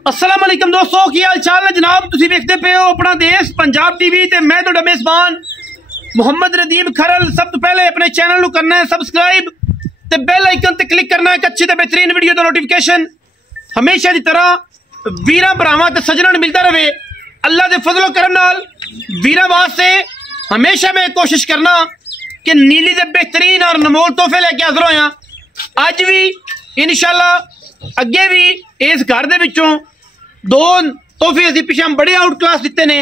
अस्सलाम वालेकुम दोस्तों, की हाल चाल है जनाब। तुसी देखते पे हो अपना देश पंजाब टीवी ते मैं तुहाडा मेज़बान मुहम्मद नदीम खरल। सब तो पहले अपने चैनल को करना है सब्सक्राइब ते बेल आइकन ते क्लिक करना है एक अच्छी ते बेहतरीन वीडियो का नोटिफिकेशन हमेशा की तरह वीरां भरावां ते सज्जनां नूं मिलता रहे। अल्लाह दे फजलो करम नाल वीरां वास्ते हमेशा मैं कोशिश करना कि नीली दे बेहतरीन और अनमोल तोहफे लेके हाज़र होया। अज भी इंशाल्लाह अगे भी इस घर दे विचों दो तोहफे असीं पिछे बड़े आउट क्लास दिते ने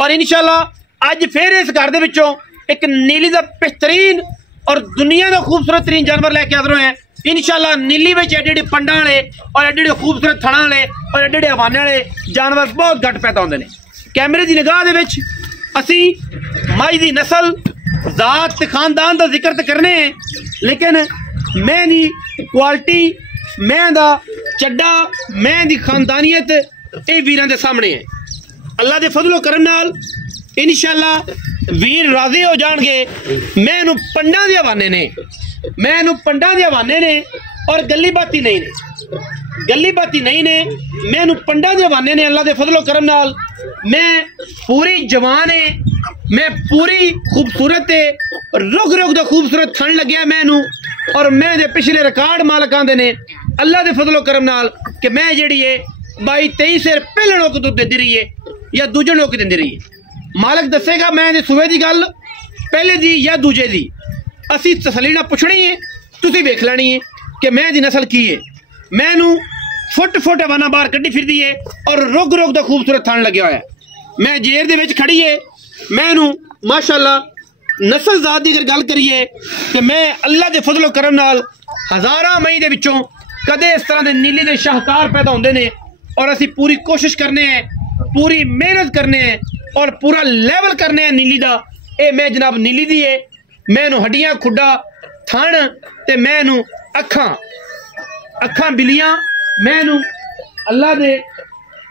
और इंशाल्लाह अज फिर इस घर दे विचों एक नीली दा बेहतरीन और दुनिया का खूबसूरत तरीन जानवर लेके हाज़र होए हैं। इंशाल्लाह नीली में एडे एडे पंडा वाले और एडे एडे खूबसूरत थणा वाले और एडे एडे हवाने वाले जानवर बहुत घट पैदा होंदे ने। कैमरे की निगाह दे विच असीं मई दी नस्ल जात ते खानदान का जिक्र तो करने हैं, लेकिन मैं दी क्वालिटी मैं दा चड्डा मैं दी खानदानियत ये वीरां दे सामने है। अल्लाह दे फजलो करम नाल इंशाल्लाह वीर राजी हो जाएंगे। मैं इनू पंडा दे हवाने ने और गली बाती नहीं ने मैं इनू पंडा दे हवाने ने। अल्लाह दे फजलो करम नाल मैं पूरी जवान है, मैं पूरी खूबसूरत है, रुग रुग दा खूबसूरत थन लग्या मैनू और मैं दे पिछले रिकॉर्ड मालक आंदे ने अल्लाह दे फजलो करम नाल कि मैं जिहड़ी है 22-23 सिर पहले लोग दुध देती रही है या दूजे लोग देंदी रही है। मालक दसेगा मैं दे सूबे की गल पहले दी या दूजे दी असी तसली ना पुछनी है, तुसी वेख लैनी है कि मैं दी नस्ल की है। मैनू फुट फुट हवाना बाहर कड्डी फिरदी है और रुग रुग दा खूबसूरत थन लग्या होया। मैं जेर दे विच खड़ी है। मैनू माशाअल्लाह नस्ल जात की अगर गल करिए कि मैं अल्लाह के फजलो करम नाल हज़ारां मई दे विचों कदे इस तरह के नीली के शाहकार पैदा होंदे ने और असी पूरी कोशिश करने हैं, पूरी मेहनत करने हैं और पूरा लेवल करने हैं नीली का। ये मैं जनाब नीली दी है। मैनू हड्डियां खुड्डा थण ते मैनू अखां बिलियां मैनू अल्लाह दे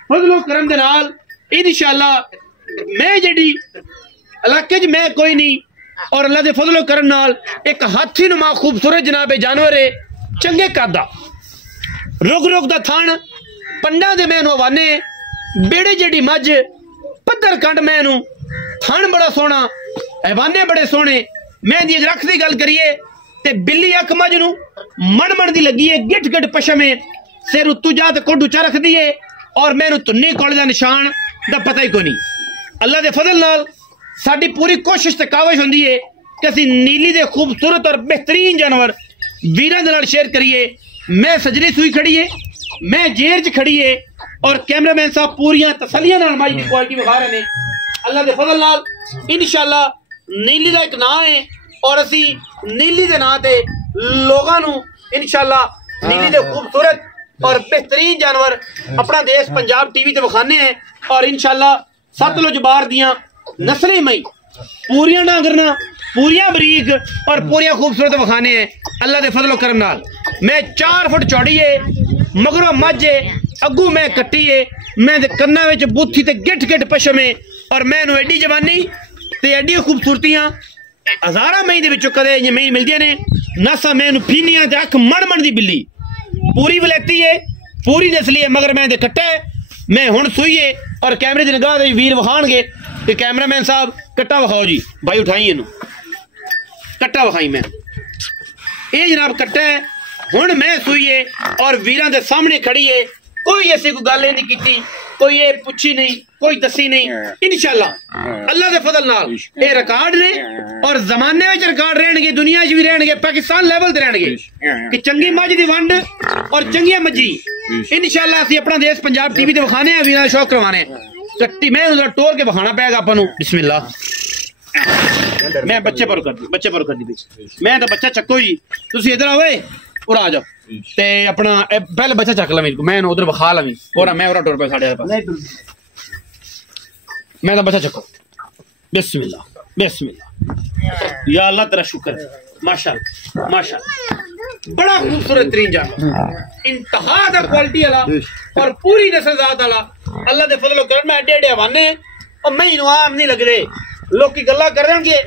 फजलो करम दे नाल इंशाअल्लाह मैं जिहड़ी इलाके च मैं कोई नहीं और अल्लाह दे फजलो करम नाल एक हाथी नुमा खूबसूरत जनाब जानवर है, चंगे कद रुग रुग दा थण पंडा दे मैनू हवाने बेड़े जेडी मझ पत्थर कंड मैनू थण बड़ा सोहना हवाने बड़े सोहने। मैं दी रख की गल करिए ते बिल्ली अख मझ नू मन दी लगी है, गिट गिट पशम है, सिर उत्तू जा ते कुड उचा रखदी है और मैनू तुन्नी कोले दा निशान दा पता ही कोई नहीं। अल्लाह दे फजल नाल साडी पूरी कोशिश ते काविश होंदी है कि असीं नीली दे खूबसूरत और बेहतरीन जानवर वीरां दे नाल शेयर करिए। मैं सजरी सूई खड़ी है, मैं जेर च खड़ी है और कैमरामैन साहब पूरियां तसलियां नाल माई दी क्वालिटी विखा रहे हैं। अल्लाह दे फजल नाल इंशाअल्लाह नीली दा एक नाम है और असी नीली दे नाम ते लोगां नू इंशाअल्लाह नीली दे खूबसूरत और बेहतरीन जानवर अपना देश पंजाब टीवी ते विखाने हैं और इंशाअल्लाह सतलुज बार दियां नस्लें मई पूरियां डांगरना पूरियां बरीक और पूरियां खूबसूरत विखाने हैं अल्लाह दे फजलो करम नाल। मैं 4 फुट चौड़ी है, मगरों मझ है, अगू मैं कट्टी है, मैं दे कन्ना विच बूथी ते गिट गिट पशम है और मैनू एडी जवानी ते एडी खूबसूरतियां हज़ारां मई दे विचों कदे इं मई मिलदियां ने। नसा मैनू फीनियां ते अख मण दी बिल्ली पूरी वलैती है, पूरी नस्ली है, मगर मैं दे कट्टा है। मैं हुण सूई है और कैमरे की निगाह दे वीर विखाणगे कि कैमरामैन साहब कट्टा विखाओ जी, भाई उठाई इनू कट्टा विखाई। मैं ये जनाब कट्टा है, हुण मैं सूई है और वीरां दे सामने खड़ी है। कोई ऐसी कोई गल नहीं की, कोई ये पुछी नहीं, कोई दसी नहीं। इंशाअल्लाह अल्लाह दे फजल नाल ये रिकॉर्ड ने और जमाने में रिकॉर्ड रहणगे, दुनिया च भी रहणगे, पाकिस्तान लेवल ते रहणगे कि चंगी मझ दी वंड और चंगियां मझी इंशाअल्लाह असीं अपना देश पंजाब टीवी ते विखाने हैं, वीरां शौक करवाने कट्टी मैं उधर टोर के विखाना पेगा आपां नूं। बिस्मिल्लाह मैं बच्चे पर कर दी मैं तो बच्चा चक्को जी, तुसीं इधर आओ और आ जाओ ते अपना पहले बच्चा चक लवी मैं उधर विखा लवी और मैं टुर पे साढ़े पास मैं तो बच्चा चको। बिस्मिल्लाह बिस्मिल्लाह या अल्लाह तेरा शुक्र है, माशाअल्लाह माशाअल्लाह बड़ा खूबसूरत तरीन जानवर इंतहा दा क्वालिटी वाला और पूरी नस्ल जात वाला। अल्लाह दे फजलो करम एडे एडे हवाने और मैं इनू आम नहीं लगदे, लोग गल्लां करनगे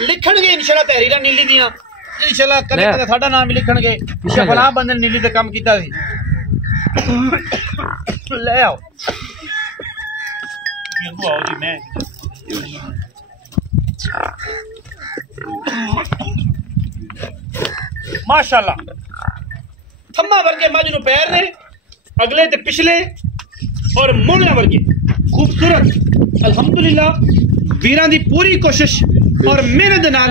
लिखणगे इंशाअल्लाह तहरीरां नीली दियां इंशाअल्लाह कदे कदे साडा नाम भी लिखणगे, फलां बंदे ने नीली ते काम कीता सी। ले आओ ये तो आओ जी मैं माशाल्लाह थम्मा वर्गे मज नूं पैर ने अगले ते पिछले और मोहल्ले वर्गे खूबसूरत अल्हम्दुलिल्लाह वीरां दी पूरी कोशिश और मेहनत दे नाल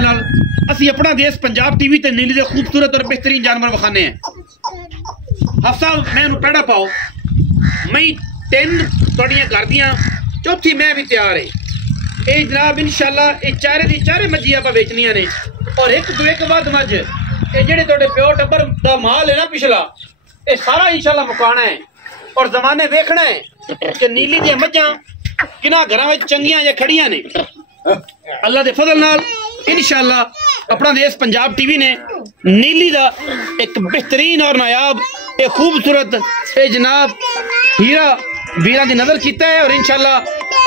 असी अपना देश पंजाब टीवी ते नीली दे खूबसूरत और बेहतरीन जानवर विखाने हैं हफ्ता मैं पैड़ा पाओ मई 3 थोड़ियां कर दियां चौथी मैं भी तैयार है ये जनाब इंशाल्लाह ये चारे दी चारे मच्छी आप बेचनियां ने और एक दूए के बाद मज ये जेडे थोड़े प्यो टब्बर दा माल है ना पिछला ये सारा इंशाल्लाह मुकाना है और जमाने वेखना है कि नीली दी मज्जां किना घरां विच चंगियां या खड़ियां ने अल्लाह दे फजल नाल इंशाल्लाह अपना देश पंजाब टीवी ने नीली दा एक बेहतरीन और नायाब ये खूबसूरत ये जनाब हीरा वीरां दी नजर कीता है और इंशाल्लाह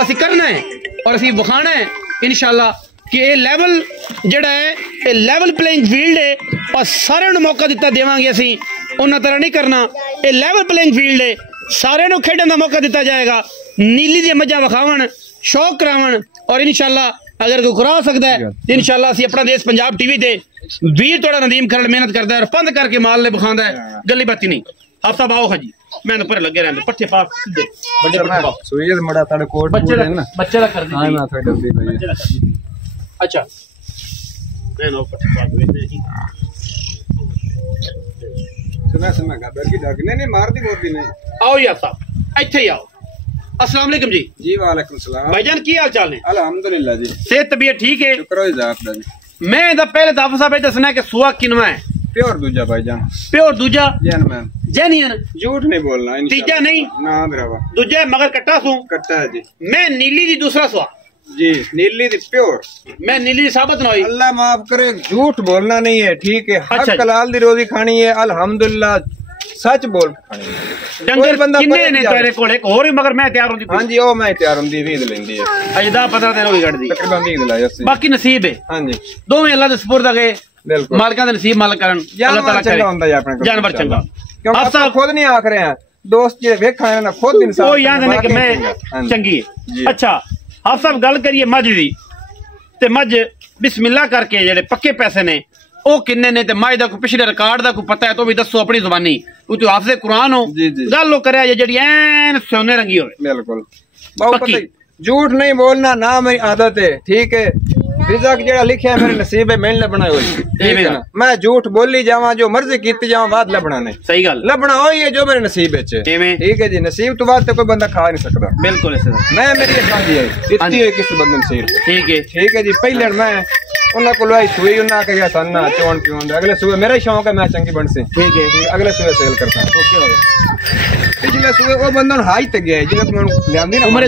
असी करना है और असी विखाना है इंशाल्लाह कि ये लेवल जड़ा है ये लेवल प्लेइंग फील्ड है और सारे मौका दिता देवांगे असी उन्ना तरह नहीं करना ये लेवल प्लेइंग फील्ड है सारे खेडन का मौका दिता जाएगा नीली दी मज्जां विखावन शौक करावन और इंशाल्लाह अगर कोई करा सकता है इंशाल्लाह असी अपना देश पंजाब टीवी दे वीर थोड़ा नदीम करन मेहनत करता है और पंद करके माल ले विखांदा है गली बाती नहीं हफ्ता बाओ हाजी मैं पर लगे रहंदे पट्ठे पास सीधे बड़े सुईद मड़ा ताड़े कोट बच्चे है ना बच्चे दा कर दी हां मैं थोड़ी डब्बी भाई अच्छा मैं नो पट्ठे पास वेने ही सुना गाबर की डाक नहीं मार दी मोर दी नहीं आओ यार साहब ਇੱਥੇ ही आओ अस्सलाम वालेकुम जी जी वालेकुम सलाम भाईजान की हाल चाल ने अल्हम्दुलिल्लाह जी सेहत तबीयत ठीक है शुक्र है जात दा जी मैं दा पहले दाफा साहब दसना कि सुआ किनवा है प्योर दूजा भाईजान प्योर दूजा जेनमैन जेन्युइन झूठ नहीं बोलना इंशाल्लाह तीजा नहीं ना भरावा दूजा मगर कट्टा सू कट्टा है जी मैं नीली दी दूसरा सुआ जी नीली दी प्योर मैं नीली दी साबित ना हुई अल्लाह माफ करे झूठ बोलना नहीं है ठीक है हक अच्छा हलाल दी रोजी खानी है अल्हम्दुलिल्लाह सच बोल खानी है डंगर किन्ने ने तेरे कोल एक और भी मगर मैं तैयार होंदी हां जी ओ मैं तैयार होंदी 20 लेंदी है अजदा 15 दिन हो गई गड़दी तकरीबन 20 लाया सी बाकी नसीब है हां जी दोवें अल्लाह दे सुपुर्द आ गए बिल्कुल मालिकां दे नसीब मालिक करन अल्लाह ताला चंगा होंदा है अपने जानवर चंगा क्योंकि आप खुद नहीं आख रहे हैं दोस्त जे वेखा है ना खुद इंसान वो याद है कि मैं चंगी है अच्छा आप सब गल करिए मज दी ते मज बिस्मिल्लाह करके जेडे पक्के पैसे ने ओ किन्ने ने ते मज दा कोई पिछले रिकॉर्ड दा कोई पता है तो भी दसो अपनी जुबानी तू हाफिज़े कुरान हो गल लो करे जेडी ऐन सोने रंगी होवे बिल्कुल बहुत पता झूठ नहीं बोलना ना मेरी आदत है ठीक है रिज़्क जेड़ा लिखा है मेरे नसीब है मैंने लबना होई ठीक है ना मैं झूठ बोली जावा जो मर्जी कीती जावा बात लबना नहीं सही गल लबना होई है जो मेरे नसीब है ठीक है जी नसीब तो बात तो कोई बंदा खा नहीं सकता बिल्कुल मैं मेरी शादी है इतनी है किसी बंदे नसीब ठीक है जी पहले मैं उन्हें को लाई सुई उन्हें कहा सन्ना चोन पियोन अगले सुबह मेरा शौक है मैं चंगी बन सी ठीक है अगले सुबह सेल करता हूं ओके हो गया पिछले सुबह वो बंदा हाई तक गया जिन्हें तुम लियांदी ना उम्रे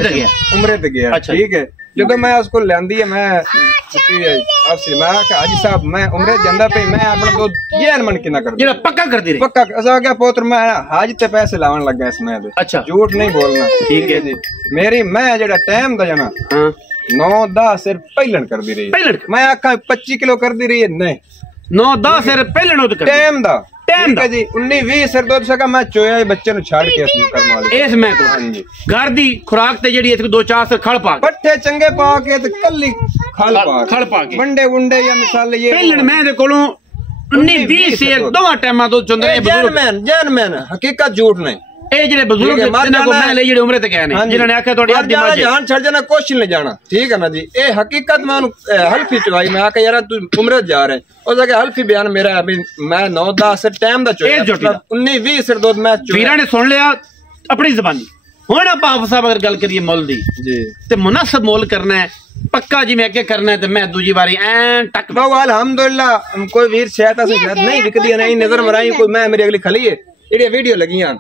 तक गया ठीक है जो मैं उसको लियांदी है मैं आपसे मैं हाजी साहब मैं उम्रे जांदा पे मैं अपना दो ये अनमन किना कर जेड़ा पक्का कर दी रे पक्का ऐसा क्या पुत्र मैं हाज ते पैसे लावन लग गया इसमें अच्छा झूठ नहीं बोलना ठीक है जी मेरी मैं जेड़ा टाइम दा जना 9-10 सिर्फ पहलन कर दी रही मैं आखा 25 किलो कर दी रही है नहीं 9-10 सिर्फ पहलन हो टाइम दा ठीक है जी 19-20 सिर दूध सका मैं चोया बच्चे नु छाड़ के असली करने वाले इस मैं को हां जी घर दी खुराक ते जेडी 2-4 सिर खड़ पा पट्ठे चंगे पा के ते कल्ली खड़ पा के बंडे बुंडे या मिसाल ये पहलन मैं दे कोलों 19-20 सिर दोवा टाइमा तो चंदरे जनमैन हकीकत झूठ नहीं ए जेडे बुजुर्ग जिन्हां को मैं ले जेडे उम्र ते गए ने जिन्होंने आखे थोड़ी यार दिमाग जान छड़ जाना क्वेश्चन ले जाना ठीक है ना जी ए हकीकत मैं हल्फी चवाई मैं आके यार तू उम्र जा रहे ओ जगह हल्फी बयान मेरा अभी मैं 9-10 से टाइम दा चोया 19-20 सिर दूध मैं वीरा ने सुन लिया अपनी जुबानी हुण आप हाफिज़ साहब अगर गल करिए मोल दी जी ते मुनासिब मोल करना है पक्का जी मैं क्या करना है ते मैं दूजी बारी ऐन टक दो अल्हम्दुलिल्लाह कोई वीर शायद से शायद नहीं विकदी नहीं नजर मराई कोई मैं मेरी अगली खली है एडी वीडियो लगियां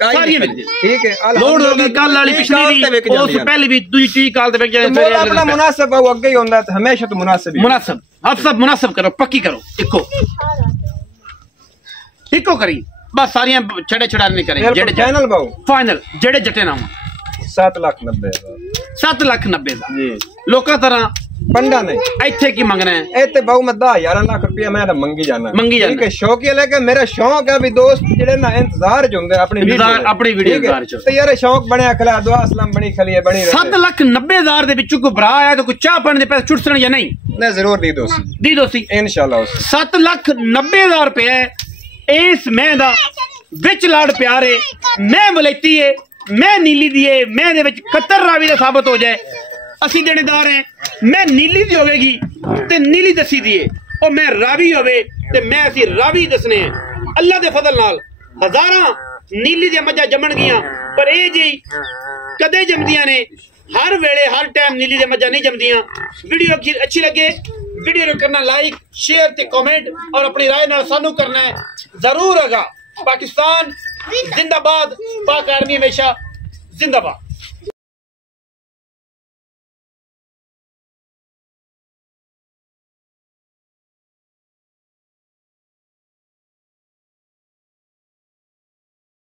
ठीक है लोड होगी कल वाली पिछली भी उस पहले भी दूसरी चीज काल ते जाए मोल अपना मुनासिब है वो आगे ही होंदा है हमेशा तो मुनासिब आप सब मुनासिब करो पक्की करो इको करी बस सारियां छड़े छड़ा नहीं करेंगे जेड़े चैनल बाऊ फाइनल जेड़े जटे ना 7,90,000 जी लोका तरह पंडा नहीं ਇੱਥੇ ਕੀ ਮੰਗਣਾ ਹੈ इतने बहु मैं 10,000 लाख रुपया मैं तो मंगी जाना ठीक है शौक ये लेके मेरा शौक है भी दोस्त जेड़े ना इंतजार च हुंदे अपनी वीडियो ते यार शौक बनया खला दुआ सलाम बनी खली है बनी 7,90,000 ਦੇ ਵਿੱਚੋਂ ਕੋਈ ਭਰਾ ਆਇਆ ਤਾਂ ਕੋਈ ਚਾਹ ਪਾਣੀ ਦੇ ਪੈਸੇ ਚੁੱਟਣ ਜਾਂ ਨਹੀਂ नहीं जरूर दी दोस्ती इंशाल्लाह 7,90,000 रुपए इस मैं दा विच लाड़ प्यारे मैं वलैती है मैं नीली दी है मैं दे विच कतर रावी दा साबित हो जाए असी देनेदार हैं मैं नीली दी होवेगी ते नीली दसी दी है और मैं रावी होवे ते मैं असी रावी दसने हैं अल्लाह दे फजल नाल हजारां नीली दी मज्जा जमण गियां पर ए जी कदे जमदियां ने हर वेले हर टाइम नीली दे मज्जा नहीं जमदियां वीडियो अच्छी लगे वीडियो को करना लाइक शेयर ते कमेंट और अपनी राय नाल सानू करना है जरूर होगा पाकिस्तान जिंदाबाद पाक आर्मी हमेशा जिंदाबाद।